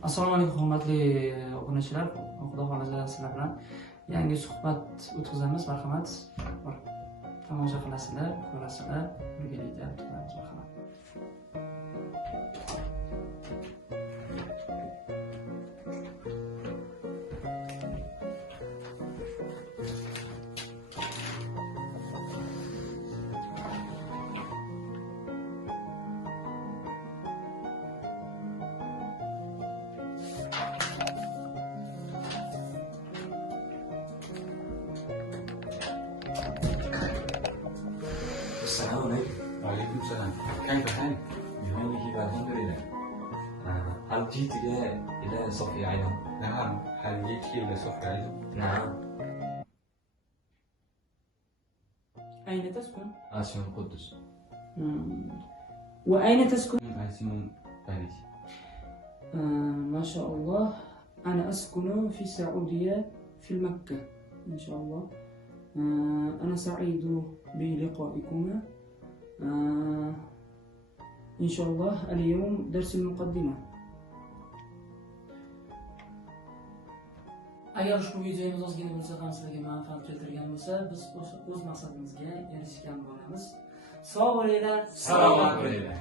Assalomu alaykum hurmatli obunachilar. Xudo xolasa sizlar bilan yangi suhbat o'tkazamiz. Marhamat. Tomosha qilasizlar, ko'rasizlar, birgalikda o'tkazamiz. Marhamat. السلام عليكم. وعليكم السلام. كيف حالك؟ بهونه والحمد لله. هل جئت إلى صفي أيضا؟ نعم، هل جئت إلى صفي أيضا؟ نعم. أين تسكن؟ أسم القدس. وأين تسكن؟ اسم باريس. ما شاء الله. أنا أسكن في السعودية في مكة إن شاء الله. أنا سعيد بلقائكما. إن شاء الله اليوم درس المقدمة. Agar ushbu videomiz ozgina bo'lsa ham sizlarga manfaat keltirgan bo'lsa, biz o'z maqsadimizga erishgan bo'lamiz. Sog' bo'linglar. Salomat bo'linglar.